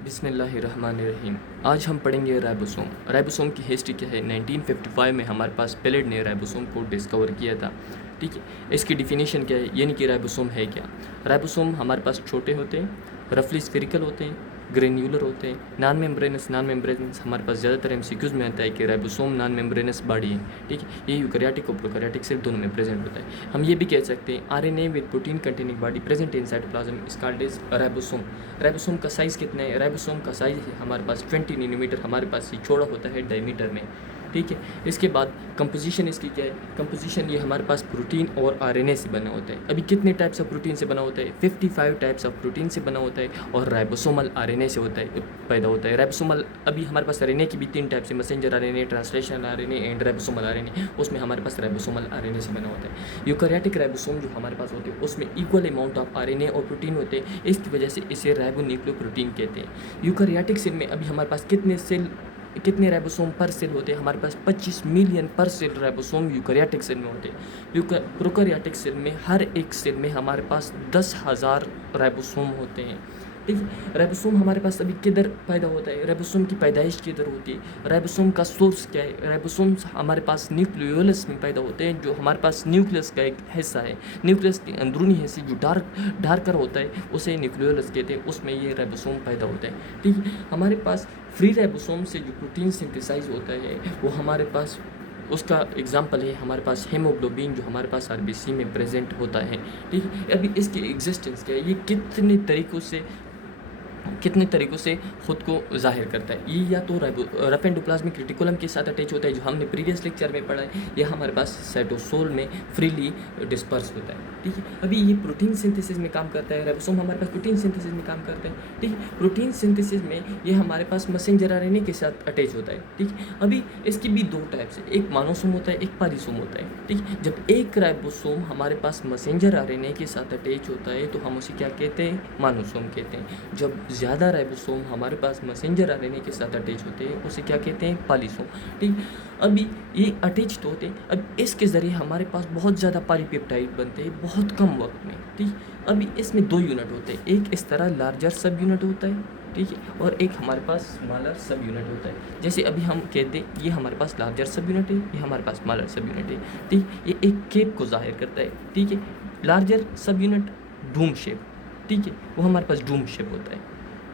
बिस्मिल्लाहिर्रहमानिर्रहीम। आज हम पढ़ेंगे राइबोसोम। राइबोसोम की हिस्ट्री क्या है। 1955 में हमारे पास पेलेट ने राइबोसोम को डिस्कवर किया था। ठीक है, इसकी डिफिनीशन क्या है, यानी कि राइबोसोम है क्या। राइबोसोम हमारे पास छोटे होते हैं, रफली स्फेरिकल होते हैं, ग्रेन्यूलर होते हैं, नॉन मेम्ब्रेनस हमारे पास ज़्यादातर एमसीक्यूज़ में आता है कि राइबोसोम नॉन मेम्ब्रेनस बॉडी है। ठीक है, ये यूकैरियोटिक और प्रोकैरियोटिक सेल दोनों में प्रेजेंट होता है। हम ये भी कह सकते हैं RNA with protein containing body present in cytoplasm is called as ribosome. Ribosome का साइज़ कितना है, राइबोसोम का साइज़ है हमारे पास 20 नैनोमीटर, हमारे पास ये चौड़ा होता है डायमीटर में। ठीक है, इसके बाद कंपोजिशन इसकी क्या है, कंपोजिशन ये हमारे पास प्रोटीन और आरएनए से बना होता है। अभी कितने टाइप्स ऑफ प्रोटीन से बना होता है, 55 टाइप्स ऑफ प्रोटीन से बना होता है, और राइबोसोमल आरएनए से होता है, पैदा होता है। राइबोसोमल अभी हमारे पास आरएनए की भी 3 टाइप से, messenger RNA, translational RNA and ribosomal RNA, उसमें हमारे पास राइबोसोमल आरएनए से बना होता है। यूकैरियोटिक राइबोसोम जो हमारे पास होते हैं उसमें इक्वल अमाउंट ऑफ आरएनए और प्रोटीन होते हैं, इसकी वजह से इसे राइबोन्यूक्लियोप्रोटीन कहते हैं। यूकैरियोटिक सेल में अभी हमारे पास कितने राइबोसोम पर सेल होते हैं, हमारे पास 25 मिलियन पर सेल राइबोसोम यूकैरियोटिक सेल में होते हैं। प्रोकैरियोटिक सेल में हर एक सेल में हमारे पास 10,000 राइबोसोम होते हैं। ठीक है, राइबोसोम हमारे पास अभी किधर पैदा होता है, राइबोसोम की पैदाइश किधर होती है, राइबोसोम का सोर्स क्या है। राइबोसोम हमारे पास न्यूक्लियोलस में पैदा होते हैं, जो हमारे पास न्यूक्लियस का एक हिस्सा है। न्यूक्लियस की अंदरूनी हिस्से जो डार्कर होता है उसे न्यूक्लियोलस कहते हैं, उसमें ये राइबोसोम पैदा होता है। ठीक है, हमारे पास फ्री राइबोसोम से जो प्रोटीन सिंथेसाइज होता है वो हमारे पास, उसका एग्जाम्पल है हमारे पास हेमोग्लोबिन, जो हमारे पास आरबीसी में प्रेजेंट होता है। ठीक है, अभी इसकी एग्जिस्टेंस क्या है, ये कितने तरीक़ों से ख़ुद को ज़ाहिर करता है। ये या तो रफ एंडोप्लाज्मिक रेटिकुलम के साथ अटैच होता है, जो हमने प्रीवियस लेक्चर में पढ़ा है, या हमारे पास साइटोसोल में फ्रीली डिस्पर्स होता है। ठीक है, अभी ये प्रोटीन सिंथेसिस में काम करता है, राइबोसोम हमारे पास प्रोटीन सिंथेसिस में काम करता है। ठीक है, प्रोटीन सिंथेसिस में ये हमारे पास मैसेंजर आरएनए के साथ अटैच होता है। ठीक है, अभी इसकी भी 2 टाइप्स है, एक मोनोसोम होता है, एक पॉलीसोम होता है। ठीक है, जब एक राइबोसोम हमारे पास मैसेंजर आरएनए के साथ अटैच होता है तो हम उसे क्या कहते हैं, मोनोसोम कहते हैं। जब ज़्यादा राइबोसोम हमारे पास मैसेंजर आरएनए के साथ अटैच होते हैं उसे क्या कहते हैं, पॉलीसोम। ठीक, अभी ये अटैच तो होते हैं, अब इसके ज़रिए हमारे पास बहुत ज़्यादा पॉलीपेप्टाइड बनते हैं बहुत कम वक्त में। ठीक, अभी इसमें 2 यूनिट होते हैं, एक इस तरह लार्जर सब यूनिट होता है, ठीक है, और एक हमारे पास स्मॉलर सब यूनिट होता है। जैसे अभी हम कहते हैं ये हमारे पास लार्जर सब यूनिट है, ये हमारे पास स्मॉलर सब यूनिट है। ठीक, ये एक केप को जाहिर करता है। ठीक है, लार्जर सब यूनिट डूम शेप, ठीक है, वो हमारे पास डूम शेप होता है,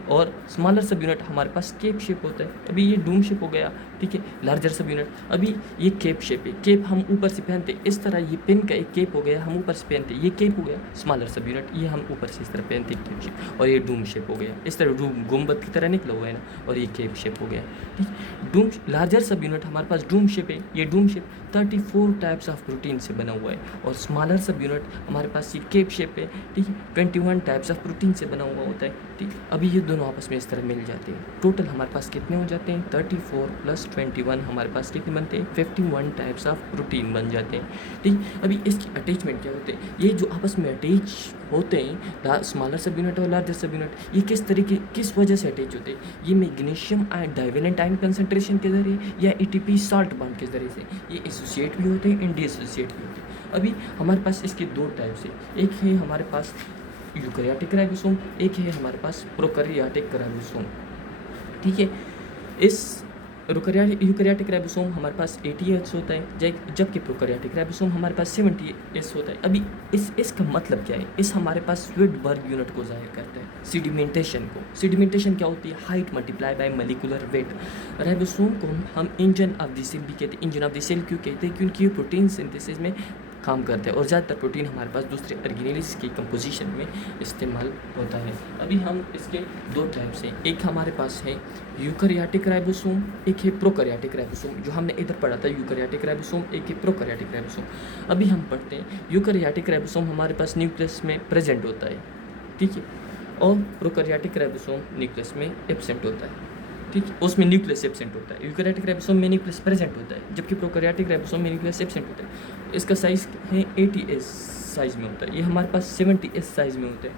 और स्मॉलर सब यूनिट हमारे पास केप शेप होता है। अभी ये डूम शेप हो गया। ठीक है, लार्जर सब यूनिट, अभी ये केप शेप है, केप हम ऊपर से पहनते हैं इस तरह, ये पेन का एक केप हो गया, हम ऊपर से पहनते हैं, ये केप हो गया स्मॉलर सब यूनिट, ये हम ऊपर से इस तरह पहनते हैं केप शेप, और ये डूम शेप हो गया, इस तरह गुम्बद की तरह निकला हुआ है ना, और ये केप शेप हो गया। ठीक, डूम लार्जर सब यूनिट हमारे पास डूम शेप है, ये Doom shape 34 types of protein से बना हुआ है, और स्मॉलर सब यूनिट हमारे पास ये केप शेप है। ठीक है, 21 टाइप्स ऑफ प्रोटीन से बना हुआ होता है। ठीक, अभी ये दोनों आपस में इस तरह मिल जाते हैं, टोटल हमारे पास कितने हो जाते हैं, 34 + 21 हमारे पास कितने बनते हैं, 51 टाइप्स ऑफ प्रोटीन बन जाते हैं। ठीक, अभी इसकी अटैचमेंट क्या होते हैं, ये जो आपस में अटैच होते हैं स्मॉलर सब यूनिट और लार्जर सब यूनिट, ये किस वजह से अटैच होते हैं, ये magnesium ion divalent ion concentration के ज़रिए या एटीपी साल्ट बॉन्ड के ज़रिए से ये एसोसिएट भी होते हैं एंड डिसोसिएट भी होते हैं। अभी हमारे पास इसके 2 टाइप्स है, एक है हमारे पास यूकैरियोटिक राइबोसोम, एक है हमारे पास प्रोकैरियोटिक राइबोसोम। ठीक है, इस यूकैरियोटिक राइबोसोम हमारे पास 80S होता है, जबकि प्रोकैरियोटिक राइबोसोम हमारे पास 70S होता है। अभी इसका मतलब क्या है, इस हमारे पास स्वीडबर्ग यूनिट को जाहिर करता है, सेडिमेंटेशन क्या होती है, height multiply by molecular weight. Ribosome को हम इंजन ऑफ द सेल भी कहते हैं। इंजन ऑफ द सेल क्यों कहते हैं, क्योंकि ये प्रोटीन सिंथेसिस में काम करता है, और ज़्यादातर प्रोटीन हमारे पास दूसरे ऑर्गेनेल्स की कंपोजिशन में इस्तेमाल होता है। अभी हम इसके 2 टाइप्स हैं, एक हमारे पास है यूकैरियोटिक राइबोसोम, एक है प्रोकैरियोटिक राइबोसोम, जो हमने इधर पढ़ा था यूकैरियोटिक राइबोसोम, एक है प्रोकैरियोटिक राइबोसोम। अभी हम पढ़ते हैं यूकैरियोटिक राइबोसोम हमारे पास न्यूक्लियस में प्रेजेंट होता है, ठीक है, और प्रोकैरियोटिक राइबोसोम न्यूक्लियस में एब्सेंट होता है। ठीक, उसमें न्यूक्लियस एब्सेंट होता है। यूकैरियोटिक राइबोसोम में न्यूक्लियस प्रेजेंट होता है, जबकि प्रोकैरियोटिक राइबोसोम में न्यूक्लियस एब्सेंट होता है। इसका साइज़ है 80S साइज़ में होता है, ये हमारे पास 70S साइज़ में होता है।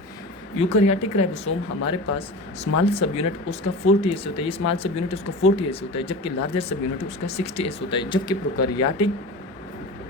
यूकैरियोटिक राइबोसोम हमारे पास स्मॉल सब यूनिट उसका 40S होता है, ये स्मॉल सब यूनिट उसका 40S होता है, जबकि लार्जर सब यूनिट उसका 60S होता है। जबकि प्रोकैरियोटिक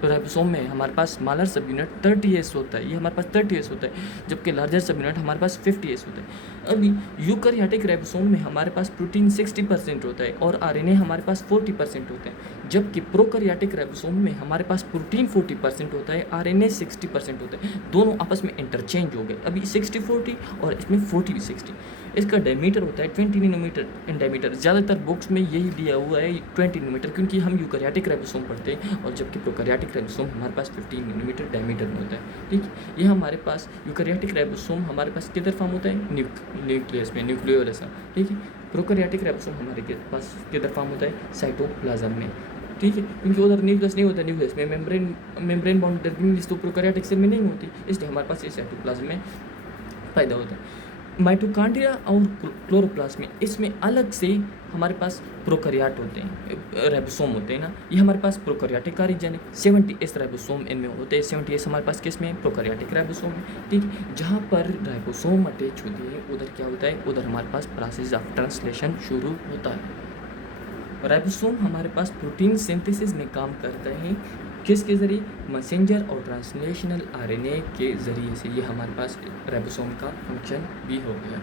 राइबोसोम में हमारे पास स्मॉलर सब यूनिट 30S होता है, ये हमारे पास 30S होता है, जबकि लार्जर सब यूनिट हमारे पास 50S होता है। अभी यूकैरियोटिक राइबोसोम में हमारे पास प्रोटीन 60% होता है और आरएनए हमारे पास 40% होते हैं, जबकि प्रोकैरियोटिक राइबोसोम में हमारे पास प्रोटीन 40% होता है, आरएनए 60% होता है। दोनों आपस में इंटरचेंज हो गए, अभी 60-40 और इसमें 40-60। इसका डायमीटर होता है 20 नैनोमीटर इन डायमीटर। ज़्यादातर बुक्स में यही दिया हुआ है 20 नैनोमीटर, क्योंकि हम यूकैरियोटिक राइबोसोम पढ़ते हैं, और जबकि प्रोकैरियोटिक राइबोसोम हमारे पास 15 नैनोमीटर डायमीटर में होता है। ठीक है, ये हमारे पास यूकैरियोटिक राइबोसोम हमारे पास किधर फॉर्म होता है, न्यूक्लियस में, न्यूक्लियोलस ऐसा। ठीक है, प्रोकैरियोटिक राइबोसोम हमारे के पास किधर फॉर्म होता है, साइटोप्लाज्म में। ठीक है, क्योंकि उधर न्यूक्लियस नहीं होता, न्यूक्लियस में मेम्ब्रेन बाउंड्री न्यूक्लियस तो प्रोकैरियोटिक सेल में नहीं होती, इसलिए हमारे पास ये साइटोप्लाज्म में पैदा होता है। माइटोकॉन्ड्रिया और क्लोरोप्लास्ट में, इसमें अलग से हमारे पास प्रोकैरियोट होते हैं, राइबोसोम होते हैं ना, ये हमारे पास प्रोकैरियोटिक कार्यजन है। 70S राइबोसोम इनमें होते हैं। 70S हमारे पास किस में, प्रोकैरियोटिक राइबोसोम है। ठीक है, जहाँ पर राइबोसोम अटैच होती है उधर क्या होता है, उधर हमारे पास प्रोसेस ऑफ ट्रांसलेशन शुरू होता है। राइबोसोम हमारे पास प्रोटीन सिंथेसिस में काम करता है, किसके ज़रिए, मैसेंजर और ट्रांसलेशनल आरएनए के ज़रिए से। ये हमारे पास राइबोसोम का फंक्शन भी हो गया।